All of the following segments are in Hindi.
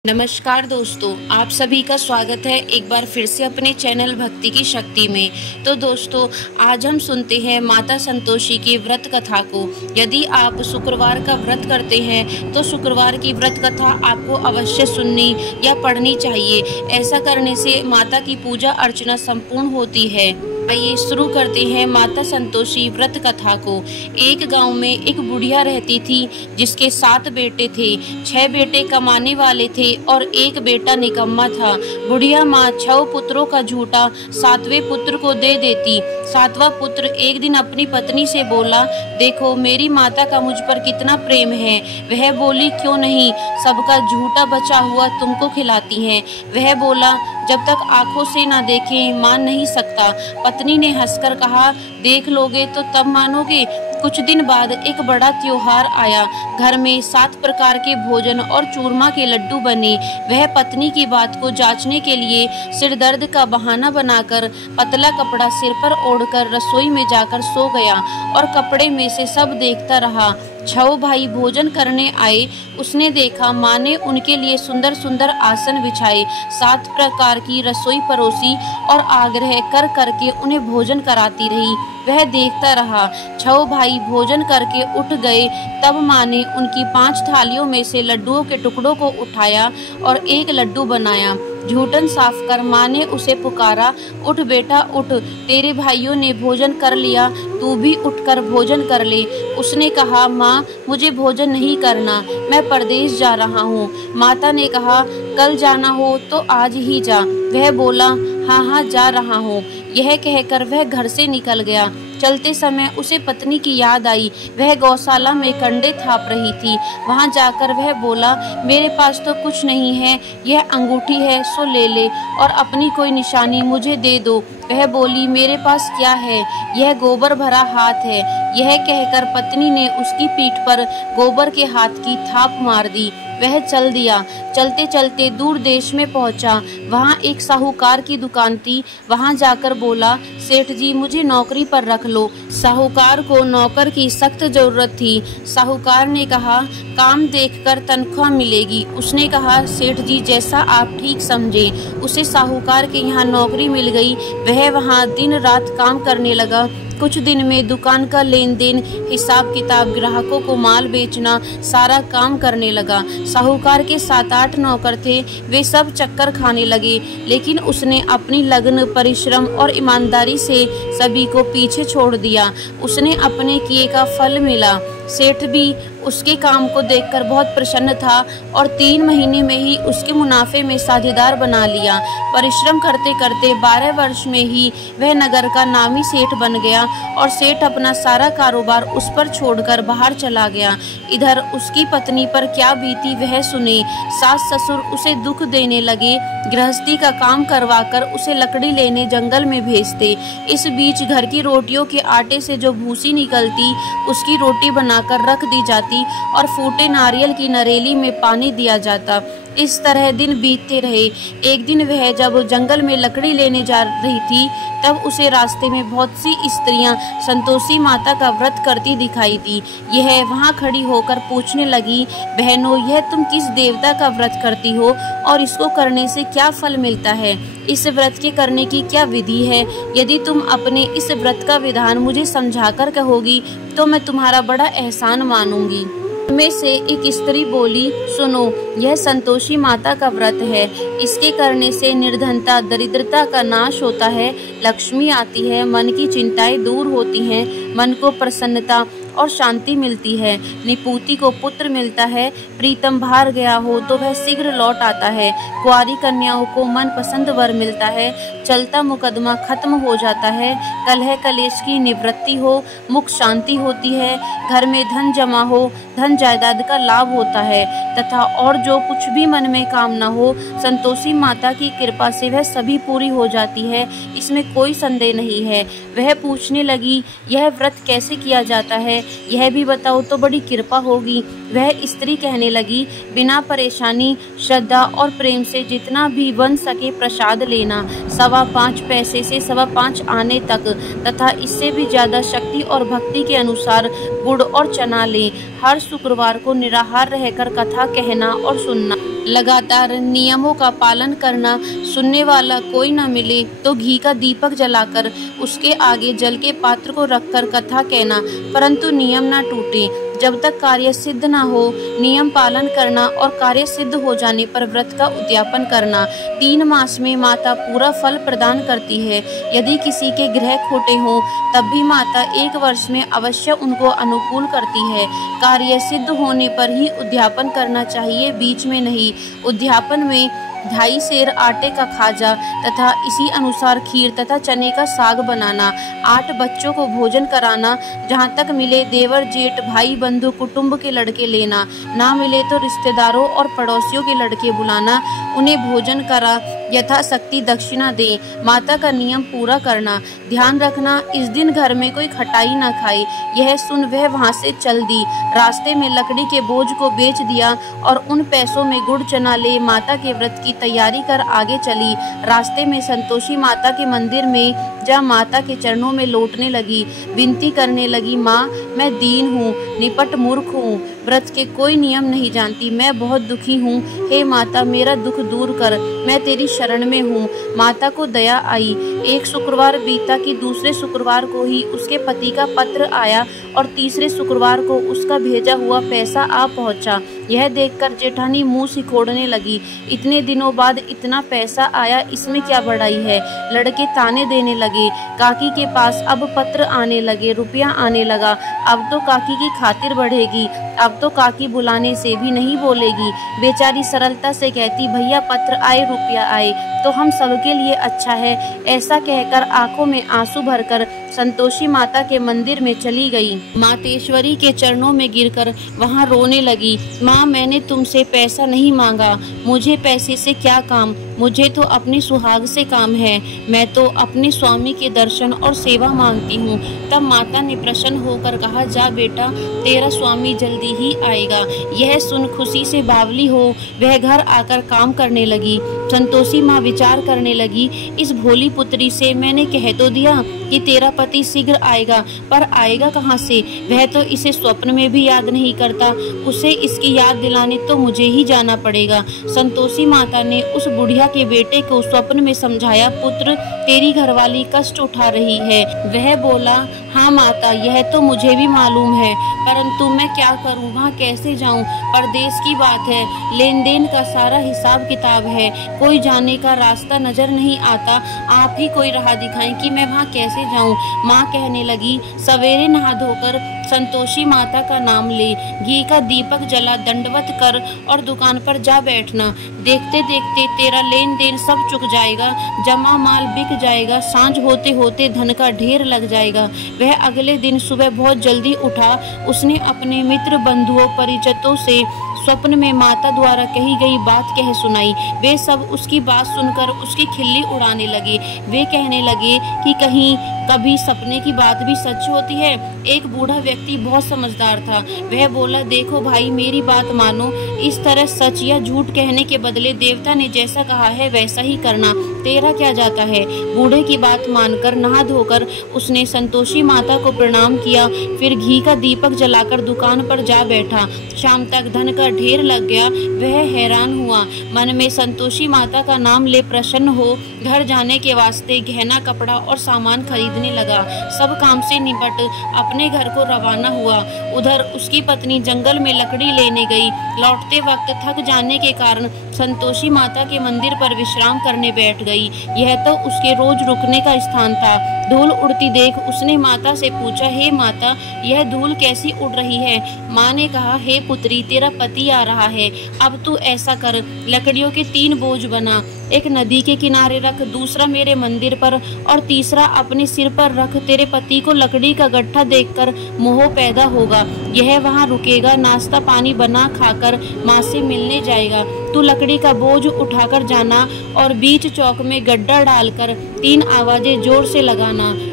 नमस्कार दोस्तों, आप सभी का स्वागत है एक बार फिर से अपने चैनल भक्ति की शक्ति में। तो दोस्तों, आज हम सुनते हैं माता संतोषी की व्रत कथा को। यदि आप शुक्रवार का व्रत करते हैं तो शुक्रवार की व्रत कथा आपको अवश्य सुननी या पढ़नी चाहिए। ऐसा करने से माता की पूजा अर्चना संपूर्ण होती है। आइए शुरू करते हैं माता संतोषी व्रत कथा को। एक गांव में एक बुढ़िया रहती थी जिसके 7 बेटे थे। 6 बेटे कमाने वाले थे और एक बेटा निकम्मा था। बुढ़िया माँ 6 पुत्रों का झूठा 7वें पुत्र को दे देती। 7वां पुत्र एक दिन अपनी पत्नी से बोला, देखो मेरी माता का मुझ पर कितना प्रेम है। वह बोली, क्यों नहीं, सबका झूठा बचा हुआ तुमको खिलाती हैं। वह बोला, जब तक आंखों से ना देखें मान नहीं सकता। पत्नी ने हंसकर कहा, देख लोगे तो तब मानोगे। कुछ दिन बाद एक बड़ा त्योहार आया। घर में 7 प्रकार के भोजन और चूरमा के लड्डू बने। वह पत्नी की बात को जांचने के लिए सिर दर्द का बहाना बनाकर पतला कपड़ा सिर पर ओढ़कर रसोई में जाकर सो गया और कपड़े में से सब देखता रहा। 6 भाई भोजन करने आए। उसने देखा माँ ने उनके लिए सुंदर सुंदर आसन बिछाए, 7 प्रकार की रसोई परोसी और आग्रह कर करके उन्हें भोजन कराती रही। वह देखता रहा। 6 भाई भोजन करके उठ गए। तब माँ ने उनकी 5 थालियों में से लड्डुओं के टुकड़ों को उठाया और एक लड्डू बनाया। झूठन साफ कर माँ ने उसे पुकारा, उठ बेटा उठ, तेरे भाइयों ने भोजन कर लिया, तू भी उठकर भोजन कर ले। उसने कहा, माँ मुझे भोजन नहीं करना, मैं परदेश जा रहा हूँ। माता ने कहा, कल जाना हो तो आज ही जा। वह बोला, हाँ हाँ जा रहा हूँ। यह कहकर वह घर से निकल गया। चलते समय उसे पत्नी की याद आई। वह गौशाला में कंडे थाप रही थी। वहां जाकर वह बोला, मेरे पास तो कुछ नहीं है, यह अंगूठी है सो ले ले और अपनी कोई निशानी मुझे दे दो। वह बोली, मेरे पास क्या है, यह गोबर भरा हाथ है। यह कहकर पत्नी ने उसकी पीठ पर गोबर के हाथ की थाप मार दी। वह चल दिया। चलते चलते दूर देश में पहुंचा। वहां एक साहूकार की दुकान थी। वहां जाकर बोला, सेठ जी मुझे नौकरी पर रख लो। साहूकार को नौकर की सख्त जरूरत थी। साहूकार ने कहा, काम देखकर तनख्वाह मिलेगी। उसने कहा, सेठ जी जैसा आप ठीक समझे। उसे साहूकार के यहाँ नौकरी मिल गई। वह वहाँ दिन रात काम करने लगा। कुछ दिन में दुकान का लेन देन, हिसाब किताब, ग्राहकों को माल बेचना, सारा काम करने लगा। साहूकार के 7-8 नौकर थे। वे सब चक्कर खाने लगे, लेकिन उसने अपनी लगन, परिश्रम और ईमानदारी से सभी को पीछे छोड़ दिया। उसने अपने किए का फल मिला। सेठ भी उसके काम को देखकर बहुत प्रसन्न था और 3 महीने में ही उसके मुनाफे में साझेदार बना लिया। परिश्रम करते करते 12 वर्ष में ही वह नगर का नामी सेठ बन गया और सेठ अपना सारा कारोबार उस पर छोड़कर बाहर चला गया। इधर उसकी पत्नी पर क्या बीती वह सुने। सास ससुर उसे दुख देने लगे। गृहस्थी का काम करवाकर उसे लकड़ी लेने जंगल में भेजते। इस बीच घर की रोटियों के आटे से जो भूसी निकलती उसकी रोटी बनाकर रख दी जाती और फूटे नारियल की नरेली में पानी दिया जाता। इस तरह दिन बीतते रहे। एक दिन वह जब जंगल में लकड़ी लेने जा रही थी तब उसे रास्ते में बहुत सी स्त्रियां संतोषी माता का व्रत करती दिखाई दी। यह वहां खड़ी होकर पूछने लगी, बहनों यह तुम किस देवता का व्रत करती हो और इसको करने से क्या फल मिलता है? इस व्रत के करने की क्या विधि है? यदि तुम अपने इस व्रत का विधान मुझे समझाकर कहोगी तो मैं तुम्हारा बड़ा एहसान मानूंगी। में से एक स्त्री बोली, सुनो यह संतोषी माता का व्रत है। इसके करने से निर्धनता, दरिद्रता का नाश होता है, लक्ष्मी आती है, मन की चिंताएं दूर होती हैं, मन को प्रसन्नता और शांति मिलती है। निपुति को पुत्र मिलता है। प्रीतम बाहर गया हो तो वह शीघ्र लौट आता है। कुंवारी कन्याओं को मन पसंद वर मिलता है। चलता मुकदमा खत्म हो जाता है। कलह कलेश की निवृत्ति हो, मुख शांति होती है। घर में धन जमा हो, धन जायदाद का लाभ होता है तथा और जो कुछ भी मन में कामना हो, संतोषी माता की कृपा से वह सभी पूरी हो जाती है। इसमें कोई संदेह नहीं है। वह पूछने लगी, यह व्रत कैसे किया जाता है, यह भी बताओ तो बड़ी कृपा होगी। वह स्त्री कहने लगी, बिना परेशानी, श्रद्धा और प्रेम से जितना भी बन सके प्रसाद लेना। 5.25 पैसे से 5.25 आने तक तथा इससे भी ज्यादा शक्ति और भक्ति के अनुसार गुड़ और चना लें। हर शुक्रवार को निराहार रहकर कथा कहना और सुनना। लगातार नियमों का पालन करना। सुनने वाला कोई न मिले तो घी का दीपक जलाकर उसके आगे जल के पात्र को रखकर कथा कहना, परंतु नियम न टूटे। जब तक कार्य सिद्ध न हो नियम पालन करना और कार्य सिद्ध हो जाने पर व्रत का उद्यापन करना। 3 मास में माता पूरा फल प्रदान करती है। यदि किसी के ग्रह खोटे हों तब भी माता 1 वर्ष में अवश्य उनको अनुकूल करती है। कार्य सिद्ध होने पर ही उद्यापन करना चाहिए, बीच में नहीं। उद्यापन में 2.5 सेर आटे का खाजा तथा इसी अनुसार खीर तथा चने का साग बनाना। 8 बच्चों को भोजन कराना। जहाँ तक मिले देवर जेठ भाई बंधु कुटुंब के लड़के लेना, ना मिले तो रिश्तेदारों और पड़ोसियों के लड़के बुलाना, उन्हें भोजन करा यथाशक्ति दक्षिणा दे। माता का नियम पूरा करना। ध्यान रखना इस दिन घर में कोई खटाई न खाए। यह सुन वह वहाँ से चल दी। रास्ते में लकड़ी के बोझ को बेच दिया और उन पैसों में गुड़ चना ले माता के व्रत की तैयारी कर आगे चली। रास्ते में संतोषी माता के मंदिर में जा माता के चरणों में लौटने लगी। विनती करने लगी, माँ मैं दीन हूँ, निपट मूर्ख हूँ, व्रत के कोई नियम नहीं जानती, मैं बहुत दुखी हूँ। हे माता मेरा दुख दूर कर, मैं तेरी शरण में हूँ। माता को दया आई। एक शुक्रवार बीता कि दूसरे शुक्रवार को ही उसके पति का पत्र आया और तीसरे शुक्रवार को उसका भेजा हुआ पैसा आ पहुँचा। यह देखकर जेठानी मुंह सिकोड़ने लगी। इतने दिनों बाद इतना पैसा आया, इसमें क्या बड़ाई है। लड़के ताने देने लगे। काकी के पास अब पत्र आने लगे, रुपया आने लगा। अब तो काकी की खातिर बढ़ेगी, अब तो काकी बुलाने से भी नहीं बोलेगी। बेचारी सरलता से कहती, भैया पत्र आए रुपया आए तो हम सबके लिए अच्छा है। ऐसा कहकर आंखों में आंसू भरकर संतोषी माता के मंदिर में चली गई। मातेश्वरी के चरणों में गिरकर वहां रोने लगी। माँ मैंने तुमसे पैसा नहीं मांगा, मुझे पैसे से क्या काम, मुझे तो अपने सुहाग से काम है। मैं तो अपने स्वामी के दर्शन और सेवा मांगती हूँ। तब माता ने प्रसन्न होकर कहा, जा बेटा तेरा स्वामी जल्दी ही आएगा। यह सुन खुशी से बावली हो वह घर आकर काम करने लगी। संतोषी माँ विचार करने लगी, इस भोली पुत्री से मैंने कह तो दिया कि तेरा पति शीघ्र आएगा, पर आएगा कहाँ से। वह तो इसे स्वप्न में भी याद नहीं करता, उसे इसकी याद दिलाने तो मुझे ही जाना पड़ेगा। संतोषी माता ने उस बुढ़िया के बेटे को स्वप्न में समझाया, पुत्र तेरी घरवाली कष्ट उठा रही है। वह बोला, हाँ माता यह तो मुझे भी मालूम है, परंतु मैं क्या करूँ, वहाँ कैसे जाऊँ। परदेश की बात है, लेन देन का सारा हिसाब किताब है, कोई जाने का रास्ता नजर नहीं आता। आप ही कोई राह दिखाएं कि मैं वहाँ कैसे जाऊँ। माँ कहने लगी, सवेरे नहा धोकर संतोषी माता का नाम ले, घी का दीपक जला, दंडवत कर और दुकान पर जा बैठना। देखते देखते तेरा लेन देन सब चुक जाएगा, जमा माल बिक जाएगा, सांझ होते होते धन का ढेर लग जाएगा। वह अगले दिन सुबह बहुत जल्दी उठा। उसने अपने मित्र बंधुओं परिचितों से स्वप्न में माता द्वारा कही गई बात कह सुनाई। वे सब उसकी बात सुनकर उसकी खिल्ली उड़ाने लगे। वे कहने लगे कि कहीं कभी सपने की बात भी सच होती है। एक बूढ़ा व्यक्ति बहुत समझदार था। वह बोला, देखो भाई मेरी बात मानो, इस तरह सच या झूठ कहने के बदले देवता ने जैसा कहा है वैसा ही करना, तेरा क्या जाता है। बूढ़े की बात मानकर नहा धोकर उसने संतोषी माता को प्रणाम किया। फिर घी का दीपक जलाकर दुकान पर जा बैठा। शाम तक धन का ढेर लग गया। वह हैरान हुआ, मन में संतोषी माता का नाम ले प्रसन्न हो घर जाने के वास्ते गहना कपड़ा और सामान खरीदने लगा। सब काम से निपट अपने घर को रवाना हुआ। उधर उसकी पत्नी जंगल में लकड़ी लेने गई। लौटते वक्त थक जाने के कारण संतोषी माता के मंदिर पर विश्राम करने बैठ गई। यह तो उसके रोज रुकने का स्थान था। धूल उड़ती देख उसने माता से पूछा, हे माता यह धूल कैसी उड़ रही है। माँ ने कहा, हे पुत्री तेरा पति आ रहा है, अब तू ऐसा कर, लकड़ियों के 3 बोझ बना, एक नदी के किनारे रख, दूसरा मेरे मंदिर पर और तीसरा अपने सिर पर रख। तेरे पति को लकड़ी का गट्ठा देखकर मोह पैदा होगा, यह वहाँ रुकेगा, नाश्ता पानी बना खाकर माँ से मिलने जाएगा। तू लकड़ी का बोझ उठाकर जाना और बीच चौक में गड्ढा डालकर 3 आवाजें जोर से लगाना।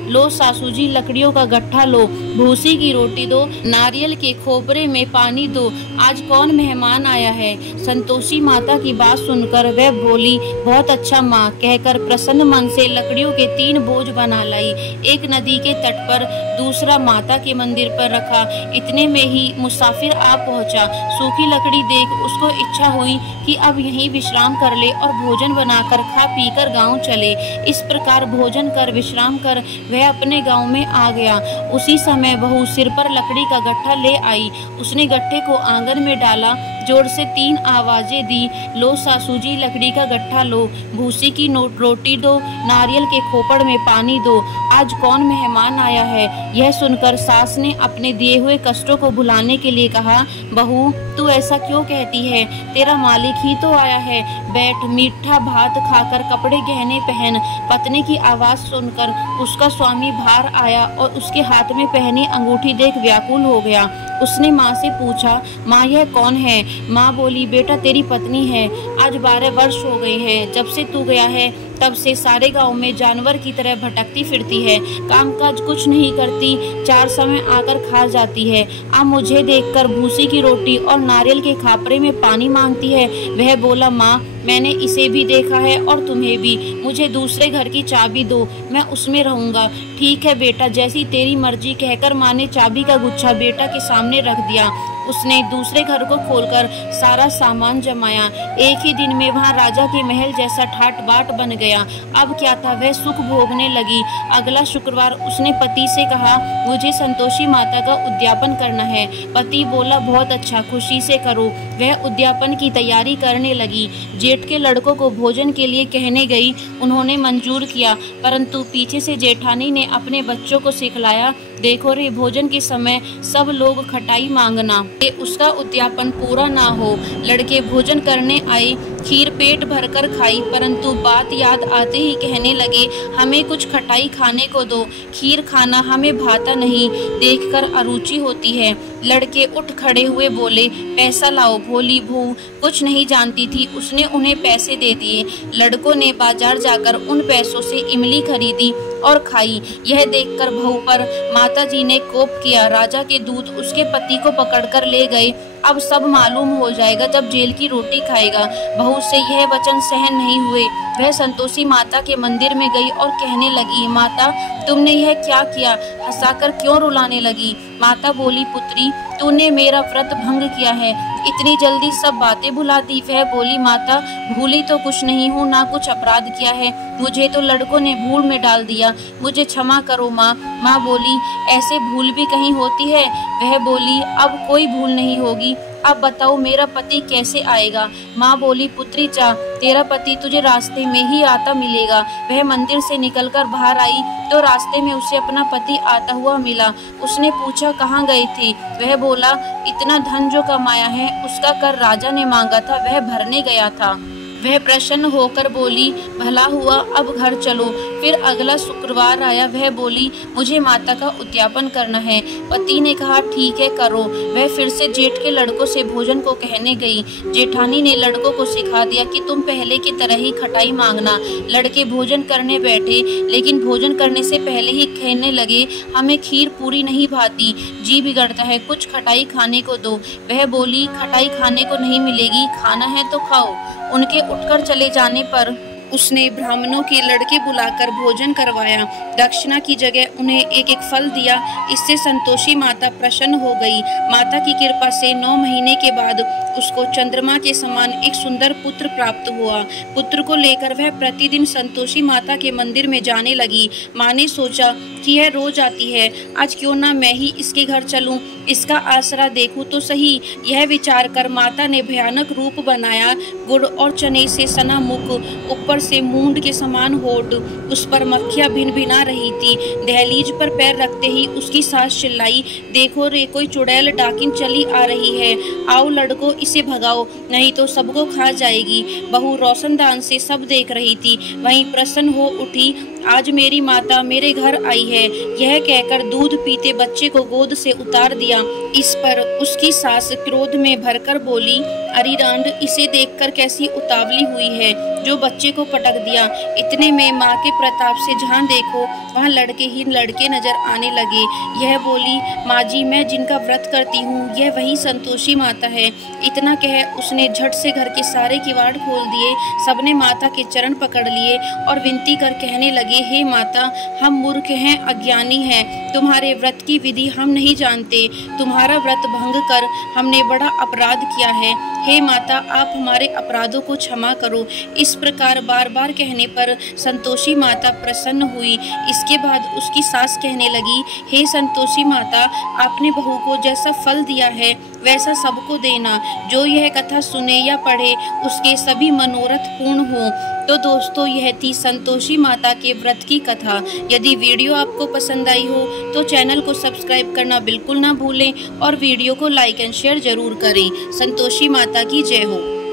लो सासू जी लकड़ियों का गट्ठा लो, भूसी की रोटी दो, नारियल के खोपरे में पानी दो, आज कौन मेहमान आया है। संतोषी माता की बात सुनकर वह बोली, बहुत अच्छा माँ, कहकर प्रसन्न मन से लकड़ियों के 3 बोझ बना लाई। एक नदी के तट पर, दूसरा माता के मंदिर पर रखा। इतने में ही मुसाफिर आ पहुंचा। सूखी लकड़ी देख उसको इच्छा हुई कि अब यहीं विश्राम कर ले और भोजन बनाकर खा पीकर गांव चले। इस प्रकार भोजन कर विश्राम कर वह अपने गांव में आ गया। उसी समय बहू सिर पर लकड़ी का गट्ठा ले आई। उसने गट्ठे को आंगन में डाला, जोर से 3 आवाजें दी, लो सासू जी लकड़ी का गट्ठा लो, भूसी की रोटी दो, नारियल के खोपड़ में पानी दो, आज कौन मेहमान आया है। यह सुनकर सास ने अपने दिए हुए कष्टों को भुलाने के लिए कहा, बहू तू ऐसा क्यों कहती है, तेरा मालिक ही तो आया है, बैठ मीठा भात खाकर कपड़े गहने पहन। पत्नी की आवाज सुनकर उसका स्वामी बाहर आया और उसके हाथ में पहनी अंगूठी देख व्याकुल हो गया। उसने माँ से पूछा, माँ यह कौन है। माँ बोली, बेटा तेरी पत्नी है, आज 12 वर्ष हो गए हैं, जब से तू गया है तब से सारे गांव में जानवर की तरह भटकती फिरती है, कामकाज कुछ नहीं करती, 4 समय आकर खा जाती है। अब मुझे देखकर भूसी की रोटी और नारियल के खापरे में पानी मांगती है। वह बोला, माँ मैंने इसे भी देखा है और तुम्हें भी, मुझे दूसरे घर की चाबी दो, मैं उसमें रहूंगा। ठीक है बेटा, जैसी तेरी मर्जी, कहकर माँ ने चाबी का गुच्छा बेटा के सामने रख दिया। उसने दूसरे घर को खोलकर सारा सामान जमाया। एक ही दिन में वहां राजा के महल जैसा ठाट बाट बन गया। अब क्या था, वह सुख भोगने लगी। अगला शुक्रवार उसने पति से कहा, मुझे संतोषी माता का उद्यापन करना है। पति बोला, बहुत अच्छा, खुशी से करो। वह उद्यापन की तैयारी करने लगी। जेठ के लड़कों को भोजन के लिए कहने गई, उन्होंने मंजूर किया, परंतु पीछे से जेठानी ने अपने बच्चों को सिखलाया, देखो रे, भोजन के समय सब लोग खटाई मांगना, उसका उद्यापन पूरा ना हो। लड़के भोजन करने आए, खीर पेट भरकर खाई, परंतु बात याद आते ही कहने लगे, हमें कुछ खटाई खाने को दो, खीर खाना हमें भाता नहीं, देखकर अरुचि होती है। लड़के उठ खड़े हुए बोले, पैसा लाओ। भोली बहू कुछ नहीं जानती थी, उसने उन्हें पैसे दे दिए। लड़कों ने बाजार जाकर उन पैसों से इमली खरीदी और खाई। यह देखकर बहू पर माताजी ने कोप किया। राजा के दूत उसके पति को पकड़कर ले गए। अब सब मालूम हो जाएगा जब जेल की रोटी खाएगा। बहू से यह वचन सहन नहीं हुए। वह संतोषी माता के मंदिर में गई और कहने लगी, माता तुमने यह क्या किया, हंसाकर क्यों रुलाने लगी। माता बोली, पुत्री तूने मेरा व्रत भंग किया है, इतनी जल्दी सब बातें भुला दी। वह बोली, माता भूली तो कुछ नहीं हूँ, ना कुछ अपराध किया है, मुझे तो लड़कों ने भूल में डाल दिया, मुझे क्षमा करो माँ। माँ बोली, ऐसे भूल भी कहीं होती है। वह बोली, अब कोई भूल नहीं होगी, अब बताओ मेरा पति कैसे आएगा। माँ बोली, पुत्री जा, तेरा पति तुझे रास्ते में ही आता मिलेगा। वह मंदिर से निकलकर बाहर आई तो रास्ते में उसे अपना पति आता हुआ मिला। उसने पूछा, कहाँ गए थे। वह बोला, इतना धन जो कमाया है उसका कर राजा ने मांगा था, वह भरने गया था। वह प्रसन्न होकर बोली, भला हुआ, अब घर चलो। फिर अगला शुक्रवार आया। वह बोली, मुझे माता का उद्यापन करना है। पति ने कहा, ठीक है करो। वह फिर से जेठ के लड़कों से भोजन को कहने गई। जेठानी ने लड़कों को सिखा दिया कि तुम पहले की तरह ही खटाई मांगना। लड़के भोजन करने बैठे, लेकिन भोजन करने से पहले ही कहने लगे, हमें खीर पूरी नहीं भाती, जी बिगड़ता है, कुछ खटाई खाने को दो। वह बोली, खटाई खाने को नहीं मिलेगी, खाना है तो खाओ। उनके उठकर चले जाने पर उसने ब्राह्मणों के लड़के बुलाकर भोजन करवाया। दक्षिणा की जगह उन्हें एक एक फल दिया। इससे संतोषी माता प्रसन्न हो गई। माता की कृपा से 9 महीने के बाद उसको चंद्रमा के समान एक सुंदर पुत्र प्राप्त हुआ। पुत्र को लेकर वह प्रतिदिन संतोषी माता के मंदिर में जाने लगी। माँ ने सोचा कि यह रोज आती है, आज क्यों ना मैं ही इसके घर चलूं, इसका आसरा देखूं तो सही। यह विचार कर माता ने भयानक रूप बनाया। गुड़ और चने से सना मुख, ऊपर से मूंड के समान होठ, उस पर मक्खियां भिनभिना रही थी। दहलीज पर पैर रखते ही उसकी सास चिल्लाई, देखो रे, कोई चुड़ैल डाकिन चली आ रही है, आओ लड़को इसे भगाओ, नहीं तो सबको खा जाएगी। बहू रोशनदान से सब देख रही थी, वहीं प्रसन्न हो उठी आज मेरी माता मेरे घर आई है, यह कहकर दूध पीते बच्चे को गोद से उतार दिया। इस पर उसकी सास क्रोध में भरकर बोली, अरे रांड, इसे देखकर कैसी उतावली हुई है जो बच्चे को पटक दिया। इतने में माँ के प्रताप से जहाँ देखो वहाँ लड़के ही लड़के नजर आने लगे। यह बोली, माँ जी, मैं जिनका व्रत करती हूँ यह वही संतोषी माता है। इतना कह उसने झट से घर के सारे किवाड़ खोल दिए। सबने माता के चरण पकड़ लिए और विनती कर कहने लगे, हे माता, हम मूर्ख हैं, अज्ञानी हैं, तुम्हारे व्रत की विधि हम नहीं जानते। तुम्हारा व्रत भंग कर हमने बड़ा अपराध किया है। हे माता, आप हमारे अपराधों को क्षमा करो। इस प्रकार बार बार कहने पर संतोषी माता प्रसन्न हुई। इसके बाद उसकी सास कहने लगी, हे संतोषी माता, आपने बहू को जैसा फल दिया है वैसा सबको देना। जो यह कथा सुने या पढ़े उसके सभी मनोरथ पूर्ण हो। तो दोस्तों, यह थी संतोषी माता के व्रत की कथा। यदि वीडियो आपको पसंद आई हो तो चैनल को सब्सक्राइब करना बिल्कुल ना भूलें और वीडियो को लाइक एंड शेयर जरूर करें। संतोषी माता की जय हो।